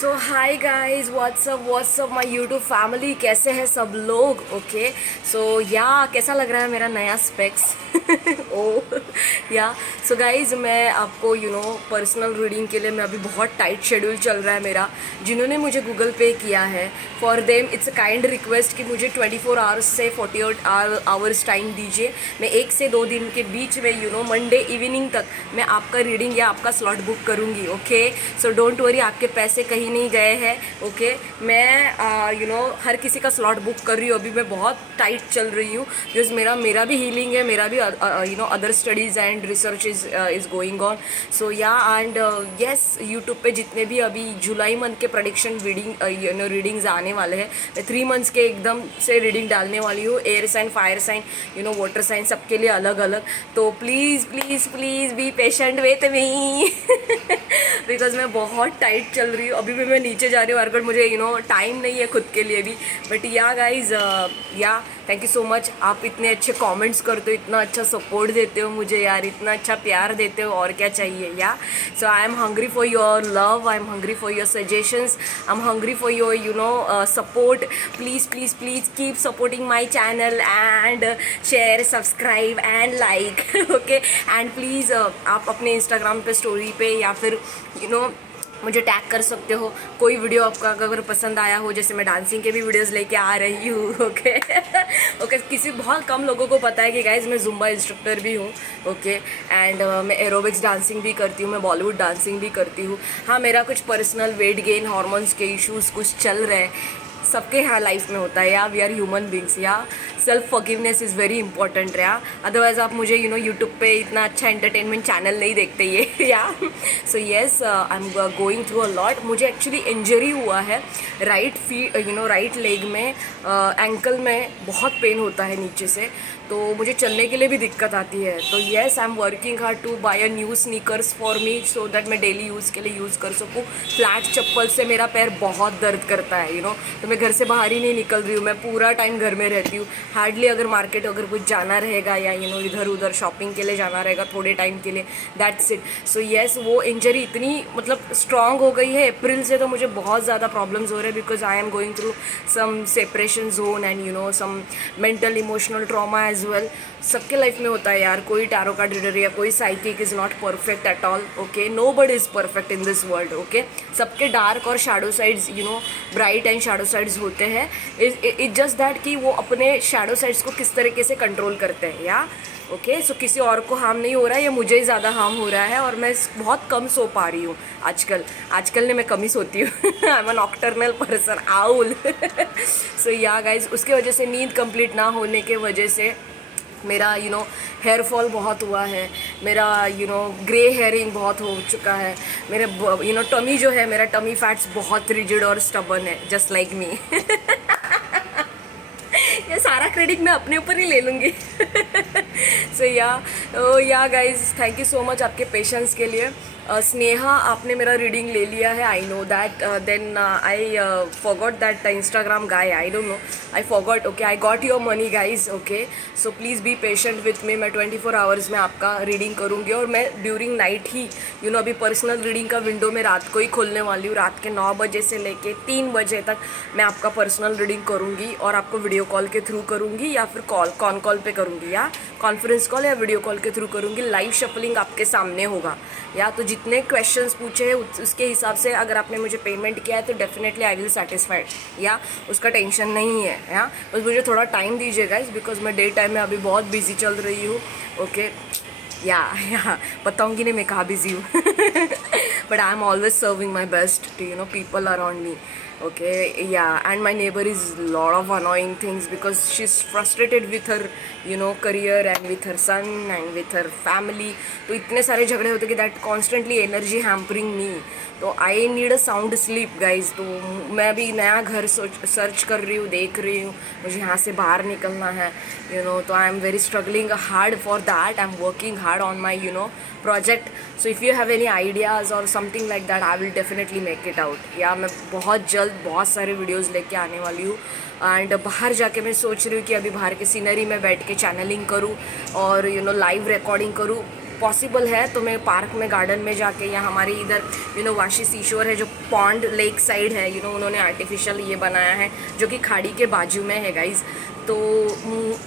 So hi guys what's up my YouTube family, कैसे हैं सब लोग। ओके सो या कैसा लग रहा है मेरा नया स्पेक्स ओ या सो गाइज मैं आपको पर्सनल रीडिंग के लिए मैं अभी बहुत टाइट शेड्यूल चल रहा है मेरा। जिन्होंने मुझे गूगल पे किया है for them it's a kind request कि मुझे 24 आवर्स से 48 आवर्स टाइम दीजिए। मैं 1 से 2 दिन के बीच में मंडे इवनिंग तक मैं आपका रीडिंग या आपका स्लॉट बुक करूँगी। ओके सो डोंट वरी, आपके पैसे कहीं नहीं गए हैं। ओके मैं हर किसी का स्लॉट बुक कर रही हूँ। अभी मैं बहुत टाइट चल रही हूँ बिकॉज मेरा भी हीलिंग है, मेरा भी other studies and research is going on. So yeah and yes, YouTube पे जितने भी अभी जुलाई मंथ के प्रेडिक्शन रीडिंग्स आने वाले हैं, मैं 3 मंथ्स के एकदम से रीडिंग डालने वाली हूँ। Air sign, fire sign, water sign, सबके लिए अलग अलग। तो please please please be patient with me because मैं बहुत टाइट चल रही हूँ। अभी भी मैं नीचे जा रही हूँ वर्कआउट, मुझे टाइम नहीं है खुद के लिए भी। बट या गाइज या थैंक यू सो मच। आप इतने अच्छे कमेंट्स करते हो, इतना अच्छा सपोर्ट देते हो मुझे यार, इतना अच्छा प्यार देते हो, और क्या चाहिए। Yeah so I am hungry for your love, I am hungry for your suggestions, I am hungry for your support. Please please please keep supporting my channel and share, subscribe and like. Okay and please आप अपने Instagram पे story पे या फिर मुझे tag कर सकते हो। कोई वीडियो आपका अगर पसंद आया हो, जैसे मैं डांसिंग के भी वीडियोस लेके आ रही हूँ। ओके ओके किसी बहुत कम लोगों को पता है कि गाइज मैं जुम्बा इंस्ट्रक्टर भी हूँ। ओके एंड मैं एरोबिक्स डांसिंग भी करती हूँ, मैं बॉलीवुड डांसिंग भी करती हूँ। हाँ, मेरा कुछ पर्सनल वेट गेन, हॉर्मोन्स के इश्यूज़ कुछ चल रहे हैं, सबके यहाँ लाइफ में होता है। या वी आर ह्यूमन बींग्स, या self forgiveness is very important. या अदरवाइज आप मुझे यूट्यूब पे इतना अच्छा एंटरटेनमेंट चैनल नहीं देखते ये या so yes, I am going through a lot. मुझे एक्चुअली इंजरी हुआ है राइट लेग में, एंकल में बहुत पेन होता है नीचे से, तो मुझे चलने के लिए भी दिक्कत आती है। तो yes, I am working hard to buy a new sneakers for me so that मैं डेली यूज़ के लिए यूज़ कर सकूँ। फ्लैट चप्पल से मेरा पैर बहुत दर्द करता है तो मैं घर से बाहर ही नहीं निकल रही हूँ, मैं पूरा टाइम घर में रहती हूँ। हार्डली अगर मार्केट अगर कुछ जाना रहेगा या इधर उधर शॉपिंग के लिए जाना रहेगा थोड़े टाइम के लिए, दैट्स इट। सो येस, वो इंजरी इतनी मतलब स्ट्रांग हो गई है अप्रैल से, तो मुझे बहुत ज़्यादा प्रॉब्लम्स हो रहे हैं because I am going through some separation zone and some mental emotional trauma as well. सबके लाइफ में होता है यार, कोई टैरो कार्ड रीडर या कोई psychic is not perfect at all. Okay nobody is perfect in this world. Okay सबके dark और shadow sides bright and shadow sides होते हैं। इट जस्ट दैट कि वो अपने शैडो साइड्स को किस तरीके से कंट्रोल करते हैं। या ओके सो किसी और को हार्म नहीं हो रहा है, या मुझे ही ज़्यादा हार्म हो रहा है, और मैं बहुत कम सो पा रही हूँ आजकल ने मैं कम ही सोती हूँ। I am a nocturnal person, owl. So yeah guys, उसके वजह से नींद कंप्लीट ना होने के वजह से मेरा हेयर फॉल बहुत हुआ है, मेरा ग्रे हेयरिंग बहुत हो चुका है, मेरे टमी जो है, मेरा टमी फैट्स बहुत रिजिड और स्टबन है, जस्ट लाइक मी। ये सारा क्रेडिट मैं अपने ऊपर ही ले लूँगी। So yeah guys, thank you so much आपके पेशेंस के लिए। स्नेहा, आपने मेरा रीडिंग ले लिया है, I know that. Then I forgot that Instagram guy, I don't know, I forgot. Okay I got your money guys. Okay so please be patient with me. मैं 24 hours में आपका रीडिंग करूँगी, और मैं ड्यूरिंग नाइट ही अभी personal reading का window में रात को ही खोलने वाली हूँ। रात के 9 बजे से लेके 3 बजे तक मैं आपका पर्सनल रीडिंग करूँगी, और आपको वीडियो कॉल के थ्रू करूँगी या फिर कॉल पे करूँगी, या कॉन्फ्रेंस कॉल या वीडियो कॉल के थ्रू करूँगी। लाइव शफलिंग आपके सामने होगा। या तो जितने क्वेश्चंस पूछे हैं उसके हिसाब से अगर आपने मुझे पेमेंट किया है तो डेफिनेटली आई विल सेटिस्फाइड, या उसका टेंशन नहीं है। या बस मुझे थोड़ा टाइम दीजिएगा बिकॉज मैं डे टाइम में अभी बहुत बिजी चल रही हूँ। ओके या बताऊँगी नहीं मैं कहाँ बिजी हूँ। But I am always serving my best to people around me. Okay, yeah, and my neighbor is lot of annoying things because she's frustrated with her career and with her son and with her family. तो इतने सारे झगड़े होते कि that constantly energy hampering me. तो I need a sound sleep guys. तो मैं अभी नया घर सर्च कर रही हूँ, देख रही हूँ, मुझे यहाँ से बाहर निकलना है तो I am very struggling hard for that. I am working hard on my project. So if you have any ideas or something like that, I will definitely make it out. या मैं बहुत जल्द बहुत सारे वीडियोस लेके आने वाली हूँ। एंड बाहर जाके मैं सोच रही हूँ कि अभी बाहर के सीनरी में बैठ के चैनलिंग करूँ और लाइव रिकॉर्डिंग करूँ। पॉसिबल है तो मैं पार्क में, गार्डन में जाके, या हमारे इधर वाशी सीशोर है जो पॉन्ड लेक साइड है, उन्होंने आर्टिफिशियल ये बनाया है जो कि खाड़ी के बाजू में है गाइज। तो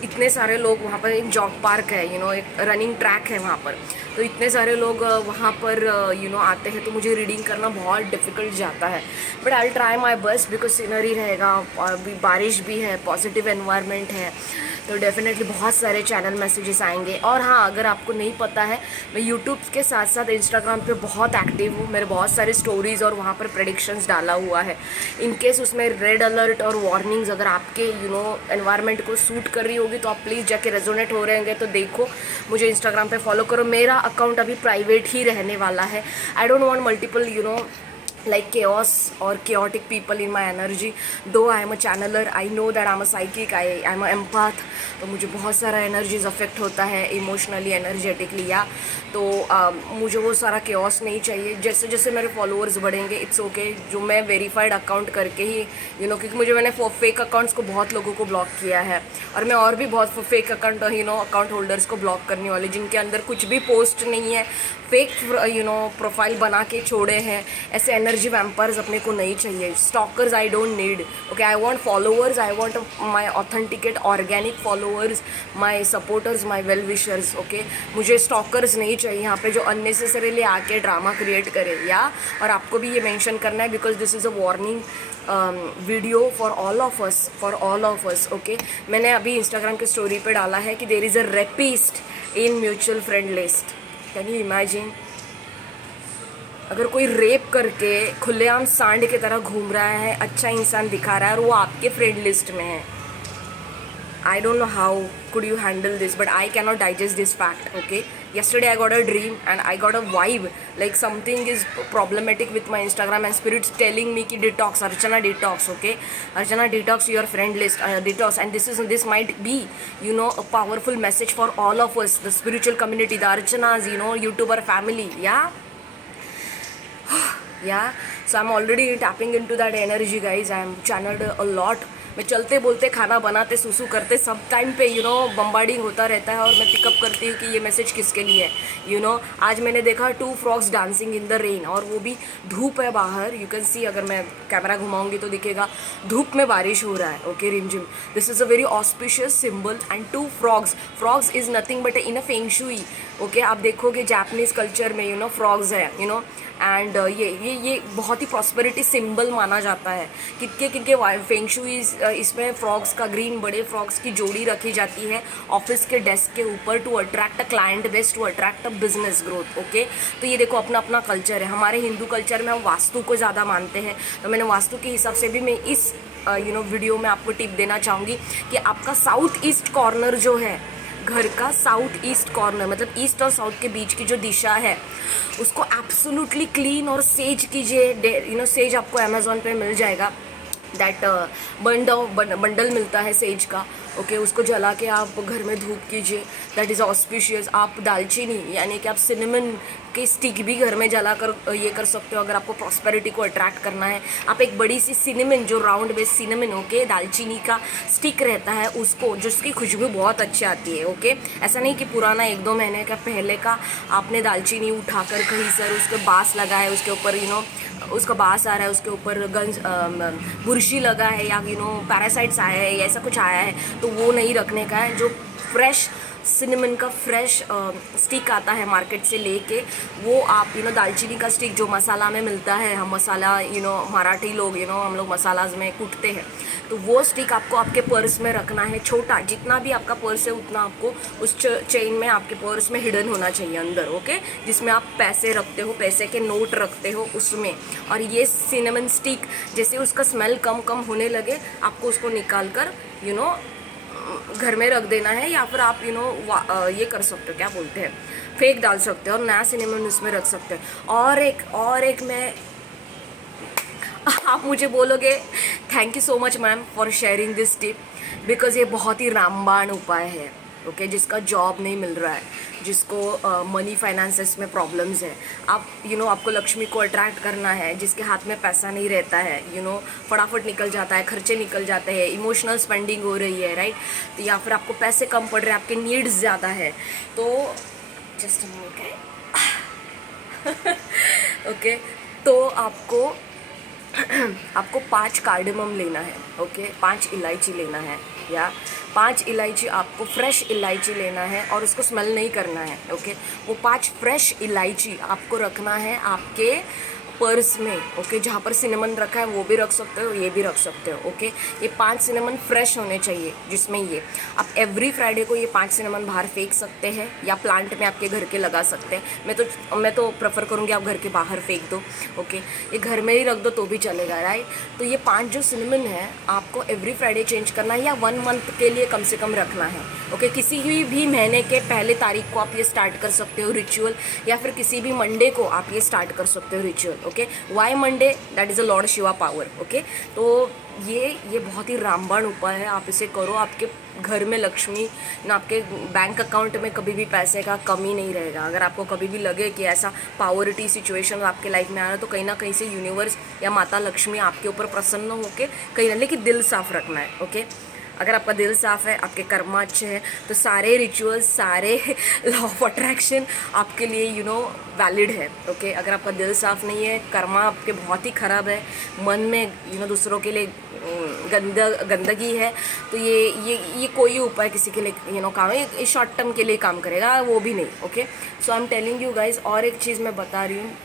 इतने सारे लोग वहाँ पर, एक जॉग पार्क है, एक रनिंग ट्रैक है वहाँ पर, तो इतने सारे लोग वहाँ पर आते हैं, तो मुझे रीडिंग करना बहुत डिफ़िकल्ट जाता है। But I will try my best because scenery रहेगा, और अभी बारिश भी है, पॉजिटिव एनवायरनमेंट है, तो डेफिनेटली बहुत सारे चैनल मैसेजेस आएंगे। और हाँ, अगर आपको नहीं पता है, मैं यूट्यूब के साथ साथ इंस्टाग्राम पे बहुत एक्टिव हूँ। मेरे बहुत सारे स्टोरीज़ और वहाँ पर प्रेडिक्शंस डाला हुआ है। इन केस उसमें रेड अलर्ट और वार्निंग्स अगर आपके एनवायरनमेंट को सूट कर रही होगी, तो आप प्लीज़ जाके रेजोनेट हो रहे होंगे तो देखो, मुझे इंस्टाग्राम पे फॉलो करो। मेरा अकाउंट अभी प्राइवेट ही रहने वाला है। आई don't want multiple like chaos or chaotic people in my energy. Though I am a channeler, I know that I am a psychic, I am a empath, तो मुझे बहुत सारा एनर्जीज अफेक्ट होता है इमोशनली, एनर्जेटिकली, या तो मुझे वो सारा chaos नहीं चाहिए। जैसे जैसे मेरे फॉलोअर्स बढ़ेंगे, इट्स ओके, जो मैं वेरीफाइड अकाउंट करके ही क्योंकि मैंने फेक अकाउंट्स को बहुत लोगों को ब्लॉक किया है, और मैं और भी बहुत फेक अकाउंट अकाउंट होल्डर्स को ब्लॉक करने वाले, जिनके अंदर कुछ भी पोस्ट नहीं है, फेक प्रोफाइल बना के छोड़े हैं। ऐसे एनर्जी वैम्पर्स अपने को नहीं चाहिए। Stalkers I don't need, okay. I want followers, I want my authenticate organic followers, my supporters, my well wishers, okay. मुझे स्टॉकर्स नहीं चाहिए यहाँ पे जो अननेसेसरीली आके ड्रामा क्रिएट करे, या और आपको भी ये मेंशन करना है because this is a warning video for all of us, okay. मैंने अभी इंस्टाग्राम के स्टोरी पे डाला है कि there is a rapist in mutual friend list. Can you imagine, अगर कोई रेप करके खुलेआम सांड की तरह घूम रहा है, अच्छा इंसान दिखा रहा है, और वो आपके फ्रेंड लिस्ट में है, आई don't know how could you handle this, but I cannot digest this fact, okay. Yesterday I got a dream and I got a vibe like something is problematic with my Instagram, and spirits telling me ki detox, Archana detox, okay. Archana detox your friend list, detox, and this might be a powerful message for all of us, the spiritual community, the Archanas, YouTuber family, yeah. Yeah, so I'm already tapping into that energy, guys. I am channeled a lot. मैं चलते बोलते, खाना बनाते, सुसु करते, सब time पे bombarding होता रहता है, और मैं पिकअप करती हूँ कि ये मैसेज किसके लिए है। आज मैंने देखा 2 frogs dancing in the rain, और वो भी धूप है बाहर, यू कैन सी, अगर मैं कैमरा घुमाऊंगी तो दिखेगा, धूप में बारिश हो रहा है, ओके, रिमझिम। This is a very auspicious symbol, and 2 frogs is nothing but in a feng shui, okay. आप देखोगे जापानीज़ कल्चर में फ्रॉग्स है, एंड ये बहुत ही प्रॉस्पेरिटी सिंबल माना जाता है। किनके फेंग शुई इसमें फ्रॉग्स का, ग्रीन बड़े फ्रॉग्स की जोड़ी रखी जाती है ऑफिस के डेस्क के ऊपर, to attract a client base, to attract a business growth, okay. तो ये देखो, अपना अपना कल्चर है। हमारे हिंदू कल्चर में हम वास्तु को ज़्यादा मानते हैं, तो मैंने वास्तु के हिसाब से भी मैं इस वीडियो में आपको टिप देना चाहूँगी कि आपका साउथ ईस्ट कॉर्नर जो है, घर का साउथ ईस्ट कॉर्नर, मतलब ईस्ट और साउथ के बीच की जो दिशा है, उसको एब्सोल्युटली क्लीन और सेज कीजिए। सेज आपको अमेज़ॉन पे मिल जाएगा, दैट बंडल मिलता है सेज का, ओके। उसको जला के आप घर में धूप कीजिए, दैट इज़ ऑस्पिशियस। आप दालचीनी यानी कि आप सिनेमन के स्टिक भी घर में जला कर ये कर सकते हो, अगर आपको प्रॉस्पेरिटी को अट्रैक्ट करना है। आप एक बड़ी सी सिनेमन, जो राउंड बेस सिनेमन, ओके, दालचीनी का स्टिक रहता है, उसको, जिसकी खुशबू बहुत अच्छी आती है, ओके। ऐसा नहीं कि पुराना 1-2 महीने का पहले का आपने दालचीनी उठाकर कहीं से उसके बाँस लगा है, उसके ऊपर उसका बाँस आ रहा है, उसके ऊपर बुरशी लगा है, या पैरासाइट्स आया है, या ऐसा कुछ आया है, तो वो नहीं रखने का है। जो फ्रेश सिनेमन का फ्रेश स्टिक आता है मार्केट से लेके, वो आप दालचीनी का स्टिक जो मसाला में मिलता है, हम मसाला मराठी लोग हम लोग मसालाज में कूटते हैं, तो वो स्टिक आपको आपके पर्स में रखना है। छोटा जितना भी आपका पर्स है उतना आपको उस चेन में, आपके पर्स में हिडन होना चाहिए अंदर, ओके, जिसमें आप पैसे रखते हो, पैसे के नोट रखते हो उसमें। और ये सिनेमन स्टिक जैसे उसका स्मेल कम कम होने लगे, आपको उसको निकाल कर घर में रख देना है, या फिर आप ये कर सकते हो, क्या बोलते हैं, फेंक डाल सकते हो, और नया सिनेमन उसमें रख सकते हो। और एक मैं आप मुझे बोलोगे thank you so much ma'am for sharing this tip, because ये बहुत ही रामबाण उपाय है, ओके। जिसका जॉब नहीं मिल रहा है, जिसको मनी फाइनेंसेस में प्रॉब्लम्स है, आप आपको लक्ष्मी को अट्रैक्ट करना है, जिसके हाथ में पैसा नहीं रहता है, फटाफट निकल जाता है, खर्चे निकल जाते हैं, इमोशनल स्पेंडिंग हो रही है, राइट, तो या फिर आपको पैसे कम पड़ रहे हैं, आपके नीड्स ज़्यादा है, तो जस्ट मिनट। ओके, तो आपको आपको 5 कार्डेमम लेना है। ओके, 5 इलायची लेना है, या 5 इलायची आपको फ्रेश इलायची लेना है और उसको स्मेल नहीं करना है। ओके, वो 5 फ्रेश इलायची आपको रखना है आपके पर्स में। ओके, जहाँ पर सिनेमन रखा है वो भी रख सकते हो, ये भी रख सकते हो। ओके, ये 5 सिनेमन फ्रेश होने चाहिए, जिसमें ये आप एवरी फ्राइडे को ये 5 सिनेमन बाहर फेंक सकते हैं या प्लांट में आपके घर के लगा सकते हैं। मैं तो प्रेफर करूँगी आप घर के बाहर फेंक दो। ओके, ये घर में ही रख दो तो भी चलेगा, राइट। तो ये 5 जो सिनेमन है आपको एवरी फ्राइडे चेंज करना है या 1 मंथ के लिए कम से कम रखना है। ओके, किसी भी महीने के पहले तारीख को आप ये स्टार्ट कर सकते हो रिचुअल, या फिर किसी भी मंडे को आप ये स्टार्ट कर सकते हो ritual. Okay, why Monday, that is a lord Shiva power. Okay, तो ये बहुत ही रामबाण उपाय है, आप इसे करो, आपके घर में लक्ष्मी ना, आपके बैंक अकाउंट में कभी भी पैसे का कमी नहीं रहेगा। अगर आपको कभी भी लगे कि ऐसा पावर्टी सिचुएशन आपके लाइफ में आ रहा है, तो कहीं ना कहीं से यूनिवर्स या माता लक्ष्मी आपके ऊपर प्रसन्न होकर कहीं ना, लेकिन दिल साफ रखना है। ओके, अगर आपका दिल साफ़ है, आपके कर्म अच्छे हैं, तो सारे रिचुअल्स, सारे लॉ ऑफ अट्रैक्शन आपके लिए वैलिड है। ओके, अगर आपका दिल साफ़ नहीं है, कर्मा आपके बहुत ही ख़राब है, मन में दूसरों के लिए गंदगी है, तो ये कोई उपाय किसी के लिए काम है, ये शॉर्ट टर्म के लिए काम करेगा, वो भी नहीं। Okay, so I am telling you guys. और एक चीज़ मैं बता रही हूँ,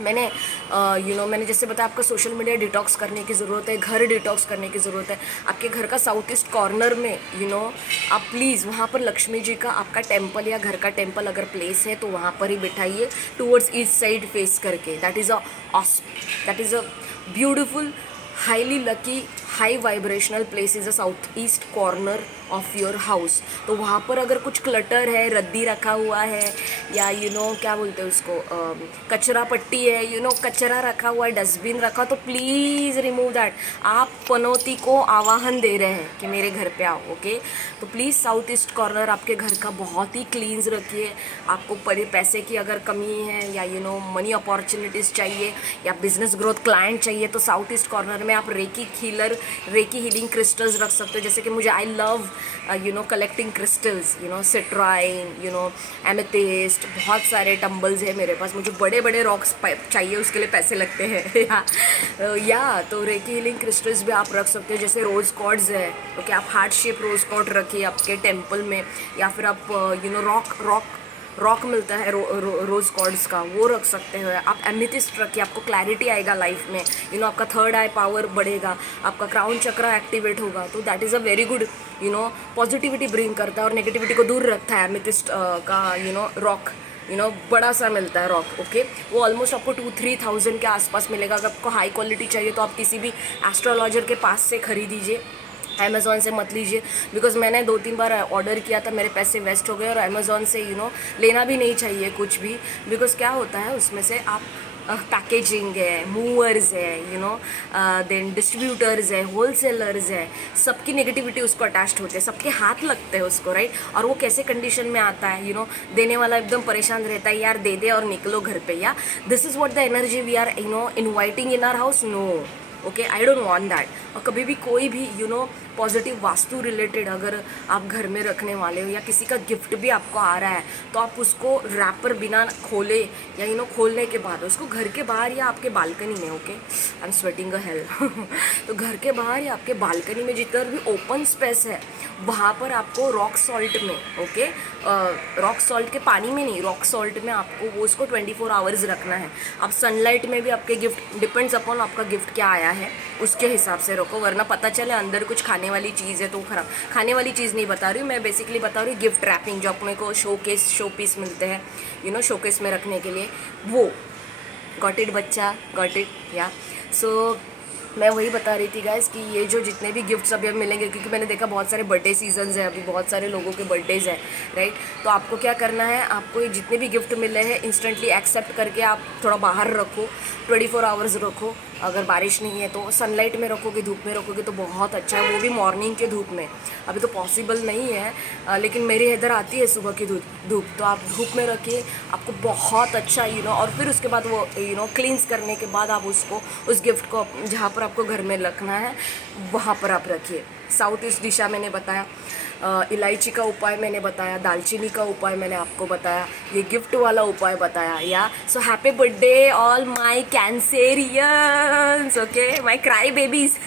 मैंने जैसे बताया, आपका सोशल मीडिया डिटॉक्स करने की ज़रूरत है, घर डिटॉक्स करने की ज़रूरत है। आपके घर का साउथ ईस्ट कॉर्नर में आप प्लीज़ वहाँ पर लक्ष्मी जी का आपका टेम्पल या घर का टेम्पल अगर प्लेस है तो वहाँ पर ही बिठाइए, टूवर्ड्स ईस्ट साइड फेस करके। That is a beautiful, highly lucky, high vibrational place is a south east corner of your house. तो वहाँ पर अगर कुछ क्लटर है, रद्दी रखा हुआ है, या क्या बोलते हैं उसको, कचरा पट्टी है, कचरा रखा हुआ है, डस्टबिन रखा, तो प्लीज़ रिमूव दैट। आप पनौती को आवाहन दे रहे हैं कि मेरे घर पे आओ। ओके, तो प्लीज़ साउथ ईस्ट कॉर्नर आपके घर का बहुत ही क्लीन्स रखिए। आपको पैसे की अगर कमी है, या मनी अपॉर्चुनिटीज़ चाहिए, या बिजनेस ग्रोथ क्लाइंट चाहिए, तो साउथ ईस्ट कॉर्नर में आप रेकी हीलिंग क्रिस्टल्स रख सकते हो। जैसे कि मुझे I love collecting crystals, citrine, amethyst, बहुत सारे टम्बल्स है मेरे पास। मुझे बड़े बड़े रॉक्स चाहिए, उसके लिए पैसे लगते हैं या तो रेकी हीलिंग क्रिस्टल्स भी आप रख सकते हो, जैसे रोज़ कॉर्ड्स है। ओके, आप हार्ट शेप रोज़ कॉर्ड रखिए आपके टेम्पल में, या फिर आप रॉक मिलता है रोज़ कॉर्ड्स का, वो रख सकते हो। आप एमेथिस्ट रखिए, आपको क्लैरिटी आएगा लाइफ में, आपका थर्ड आई पावर बढ़ेगा, आपका क्राउन चक्र एक्टिवेट होगा। तो that is a very good, positivity bring करता है और नेगेटिविटी को दूर रखता है। एमेथिस्ट का रॉक बड़ा सा मिलता है रॉक। ओके, वो ऑलमोस्ट आपको 2-3 thousand के आसपास मिलेगा। अगर आपको हाई क्वालिटी चाहिए तो आप किसी भी एस्ट्रोलॉजर के पास से खरीदीजिए, अमेज़ॉन से मत लीजिए, बिकॉज मैंने 2-3 बार ऑर्डर किया था, मेरे पैसे वेस्ट हो गए। और अमेज़ॉन से लेना भी नहीं चाहिए कुछ भी, बिकॉज क्या होता है उसमें से आप पैकेजिंग है, मूवर्स है, देन डिस्ट्रीब्यूटर्स है, होलसेलर्स है, सबकी नेगेटिविटी उसको अटैच्ड होते हैं, सबके हाथ लगते हैं उसको, राइट। और वो कैसे कंडीशन में आता है, देने वाला एकदम परेशान रहता है, यार दे दे और निकलो घर पे, yeah this is what the energy we are inviting in our house. No, okay, I don't want that. और कभी भी कोई भी पॉजिटिव वास्तु रिलेटेड अगर आप घर में रखने वाले हो, या किसी का गिफ्ट भी आपको आ रहा है, तो आप उसको रैपर बिना खोले, या खोलने के बाद उसको घर के बाहर या आपके बालकनी में, okay, I am sweating a hello तो घर के बाहर या आपके बालकनी में जितना भी ओपन स्पेस है, वहाँ पर आपको रॉक सॉल्ट में, ओके, रॉक सॉल्ट के पानी में नहीं, रॉक सॉल्ट में आपको वो उसको 24 आवर्स रखना है। आप सनलाइट में भी आपके गिफ्ट, डिपेंड्स अपॉन आपका गिफ्ट क्या आया है उसके हिसाब से रखो, वरना पता चले अंदर कुछ खाने वाली चीज़ है तो खराब। खाने वाली चीज़ नहीं बता रही हूँ मैं, बेसिकली बता रही हूँ गिफ्ट रैपिंग, जो अपने को शो पीस मिलते हैं शोकेस में रखने के लिए, वो। गॉट इट बच्चा, गॉट इट, या सो मैं वही बता रही थी गाइस कि ये जो जितने भी गिफ्ट्स अभी मिलेंगे, क्योंकि मैंने देखा बहुत सारे बर्थडे सीजन्स हैं अभी, बहुत सारे लोगों के बर्थडेज़ हैं, राइट। तो आपको क्या करना है, आपको ये जितने भी गिफ्ट मिले हैं इंस्टेंटली एक्सेप्ट करके आप थोड़ा बाहर रखो, 24 आवर्स रखो। अगर बारिश नहीं है तो सनलाइट में रखोगे, धूप में रखोगे तो बहुत अच्छा है, वो भी मॉर्निंग के धूप में। अभी तो पॉसिबल नहीं है, लेकिन मेरे इधर आती है सुबह की धूप, तो आप धूप में रखिए, आपको बहुत अच्छा और फिर उसके बाद वो क्लींस करने के बाद आप उसको, उस गिफ्ट को जहाँ पर आपको घर में रखना है वहाँ पर आप रखिए। साउथ ईस्ट दिशा मैंने बताया, इलायची का उपाय मैंने बताया, दालचीनी का उपाय मैंने आपको बताया, ये गिफ्ट वाला उपाय बताया। Yeah so happy birthday all my cancerians, okay, my cry babies.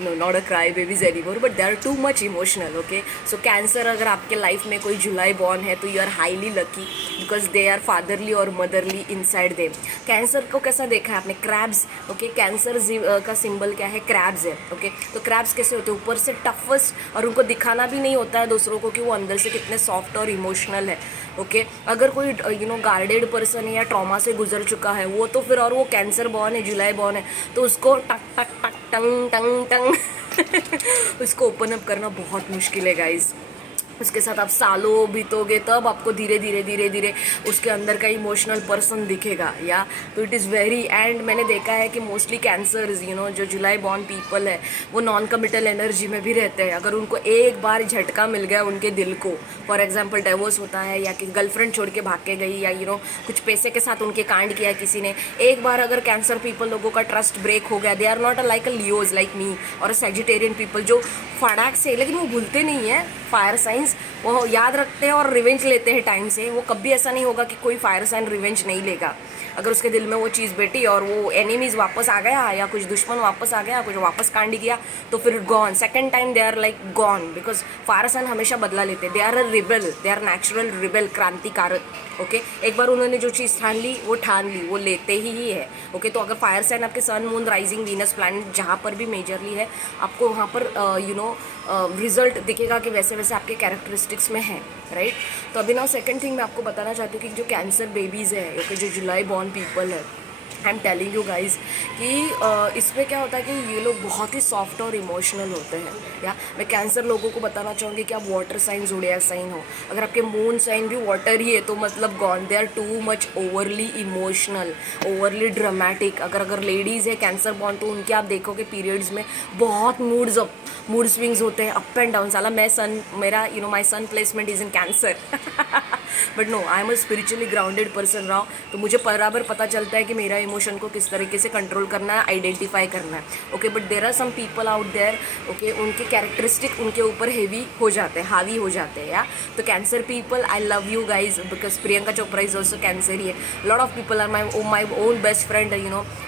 No, not a cry babies anymore, but they are too much emotional, okay. So cancer अगर आपके लाइफ में कोई जुलाई बॉर्न है तो you are highly lucky, because they are fatherly और motherly inside them. Cancer को कैसा देखा है आपने? Crabs, okay. कैंसर का सिंबल क्या है? क्रैब्स है, ओके। तो क्रैब्स कैसे होते हैं? ऊपर से टफेस्ट, और उनको दिखाना भी नहीं होता है दूसरों को कि वो अंदर से कितने सॉफ्ट और इमोशनल है, ओके। अगर कोई गार्डेड पर्सन है या ट्रॉमा से गुजर चुका है वो तो फिर, और वो कैंसर बॉर्न है, जुलाई बॉर्न है, तो उसको टक टक टक टंग टंग टंग उसको ओपन अप करना बहुत मुश्किल है गाइज। उसके साथ आप सालों बीतोगे तब आपको धीरे धीरे धीरे धीरे उसके अंदर का इमोशनल पर्सन दिखेगा। या तो इट इज़ वेरी, एंड मैंने देखा है कि मोस्टली कैंसर्स जो जुलाई बॉर्न पीपल है वो नॉन कमिटल एनर्जी में भी रहते हैं। अगर उनको एक बार झटका मिल गया उनके दिल को, फॉर एग्जांपल डिवोर्स होता है या कि गर्लफ्रेंड छोड़ के भाग के गई, या कुछ पैसे के साथ उनके कांड किया किसी ने, एक बार अगर कैंसर पीपल लोगों का ट्रस्ट ब्रेक हो गया, they are not like a Leos like me और अ सेजिटेरियन पीपल जो फटाक से, लेकिन वो भूलते नहीं है फायर साइंस, वो याद रखते हैं और रिवेंज लेते हैं टाइम से। वो कभी ऐसा नहीं होगा कि कोई फायर साइन रिवेंज नहीं लेगा। अगर उसके दिल में वो चीज़ बैठी और वो एनिमीज वापस आ गया या कुछ दुश्मन वापस आ गया, कुछ वापस कांड किया, तो फिर gone, second time they are like gone, because fire sign हमेशा बदला लेते हैं। They are a rebel, they are natural rebel, क्रांतिकारक, ओके। एक बार उन्होंने जो चीज़ ठान ली वो ठान ली, वो लेते ही है, ओके। तो अगर फायर साइन आपके सन, मून, राइजिंग, वीनस प्लैनेट जहाँ पर भी मेजरली है, आपको वहाँ पर रिजल्ट दिखेगा कि वैसे वैसे आपके कैरेक्टरिस्टिक्स में है, राइट। तो अभी ना सेकंड थिंग मैं आपको बताना चाहती हूँ कि जो कैंसर बेबीज़ है, ओके, जो जुलाई बॉर्न पीपल है, I am telling you guys कि इसमें क्या होता है कि ये लोग बहुत ही सॉफ्ट और इमोशनल होते हैं। या मैं कैंसर लोगों को बताना चाहूँगी कि आप वाटर साइन, ज़ोडिएक साइन हो, अगर आपके मून साइन भी वाटर ही है तो मतलब gone, they are too much overly emotional, overly dramatic. अगर लेडीज़ है कैंसर बॉर्न तो उनके आप देखोगे पीरियड्स में बहुत मूड स्विंग्स होते हैं, अप एंड डाउन। साला मैं सन, मेरा my sun placement is in Cancer, but no, I am a spiritually grounded person रहा, तो मुझे बराबर पता चलता है कि मेरा इमोशन को किस तरीके से कंट्रोल करना है, आइडेंटिफाई करना है, okay. But there are some people out there, okay, उनके कैरेक्टरिस्टिक उनके ऊपर हेवी हो जाते हैं, हावी हो जाते हैं। या तो Cancer people, I love you guys, because Priyanka Chopra is also Cancer ही है। Lot of people are my own best friend,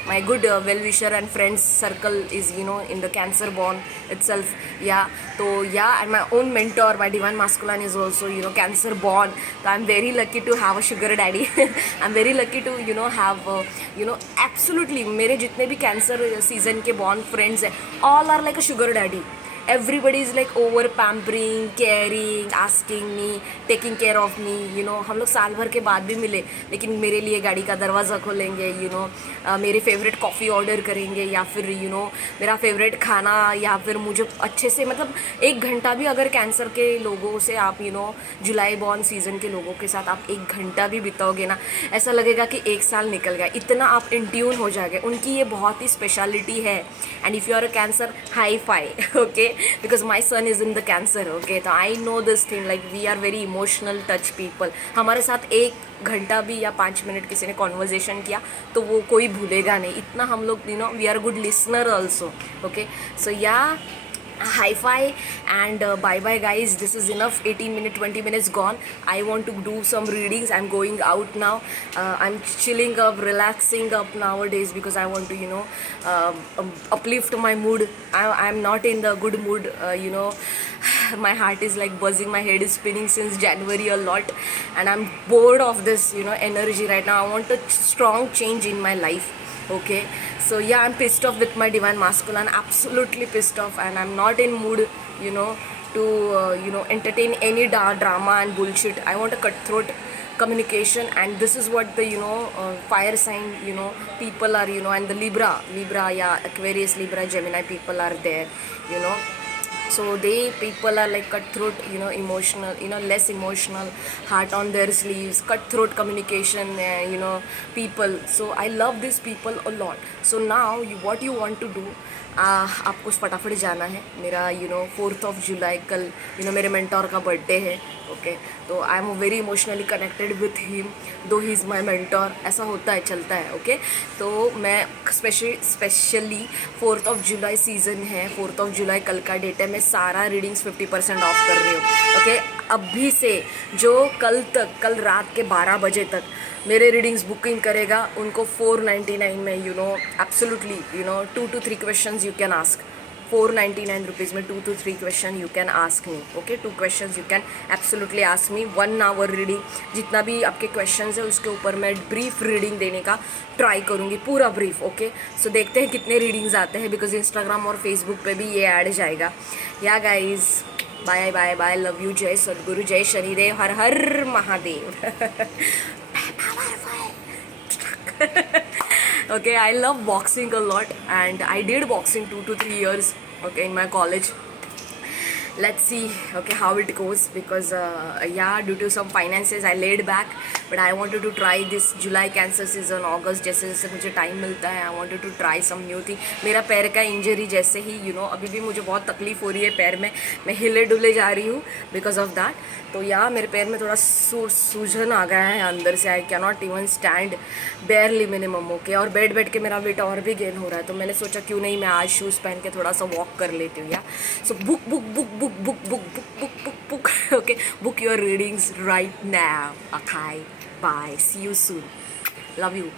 my good well wisher and friends circle is in the Cancer born itself. Yeah, so yeah, and my own mentor, my divine masculine is also cancer born, so I'm very lucky to have a sugar daddy. I'm very lucky to have absolutely मेरे जितने भी cancer season के born friends हैं, all are like a sugar daddy. Everybody is like over pampering, caring, asking me, taking care of me, हम लोग साल भर के बाद भी मिले लेकिन मेरे लिए गाड़ी का दरवाज़ा खोलेंगे, मेरे फेवरेट कॉफ़ी ऑर्डर करेंगे, या फिर मेरा फेवरेट खाना, या फिर मुझे अच्छे से, मतलब 1 घंटा भी अगर कैंसर के लोगों से आप जुलाई बॉर्न सीजन के लोगों के साथ आप 1 घंटा भी बिताओगे ना, ऐसा लगेगा कि 1 साल निकल गया, इतना आप इन ट्यून हो जाओगे। उनकी ये बहुत ही स्पेशलिटी है। And if you are a cancer, hi fi, okay, because my son is in the cancer, okay, तो I know this thing, like we are very emotional touch people. हमारे साथ 1 घंटा भी या 5 मिनट किसी ने कॉन्वर्जेशन किया तो वो कोई भूलेगा नहीं, इतना हम लोग we are good listener also, okay. So yeah, high five and bye bye guys, this is enough, 18 minutes 20 minutes gone. I want to do some readings. I'm going out now. I'm chilling up, relaxing up nowadays because I want to uplift my mood. I'm not in the good mood, my heart is like buzzing, my head is spinning since January a lot, and I'm bored of this energy right now. I want a strong change in my life, okay. So yeah, I'm pissed off with my divine masculine, absolutely pissed off, and I'm not in mood to entertain any drama and bullshit. I want a cutthroat communication, and this is what the fire sign people are, and the Libra, yeah, Aquarius, Libra, Gemini people are there, so they people are like cutthroat, emotional, less emotional, heart on their sleeves, cutthroat communication, people. So I love these people a lot. So now what you want to do, आपको फटाफट जाना है। मेरा 4th of July कल मेरे mentor का birthday है। Okay, तो I am very emotionally connected with him, दो ही इज़ माई मेंटोर। ऐसा होता है, चलता है। ओके, तो मैं specially 4th of July season है, 4th ऑफ जुलाई कल का डेट है, मैं सारा रीडिंग्स 50% ऑफ कर रही हूँ। ओके, अभी से जो कल रात के 12 बजे तक मेरे रीडिंग्स बुकिंग करेगा उनको 499 में absolutely 2 to 3 questions you can ask. 499 rupees में 2 to 3 question you can ask me. Okay, 2 questions you can absolutely ask me. 1 hour reading, जितना भी आपके क्वेश्चंस है उसके ऊपर मैं ब्रीफ रीडिंग देने का ट्राई करूँगी, पूरा ब्रीफ। ओके, सो देखते हैं कितने रीडिंग्स आते हैं, बिकॉज इंस्टाग्राम और फेसबुक पे भी ये ऐड जाएगा। Yeah guys, bye bye bye, love you, जय सद्गुरु, जय शनिदेव, हर हर Mahadev. Okay, I love boxing a lot and I did boxing 2 to 3 years, okay, in my college. Let's see, okay, how it goes, because yeah, due to some finances I laid back, but I wanted to try this July cancer season, August, जैसे जैसे मुझे time मिलता है I wanted to try some new thing। मेरा पैर का injury जैसे ही अभी भी मुझे बहुत तकलीफ़ हो रही है पैर में, मैं हिले डुले जा रही हूँ बिकॉज ऑफ दैट। तो या मेरे पैर में थोड़ा सूजन आ गया है अंदर से, I can not even stand बेयरली minimum. Okay, और बैठ के मेरा वेट और भी गेन हो रहा है, तो मैंने सोचा क्यों नहीं मैं आज शूज़ पहन के थोड़ा सा वॉक कर लेती हूँ। Yeah so book okay, book your readings right now. Okay, bye, see you soon, love you.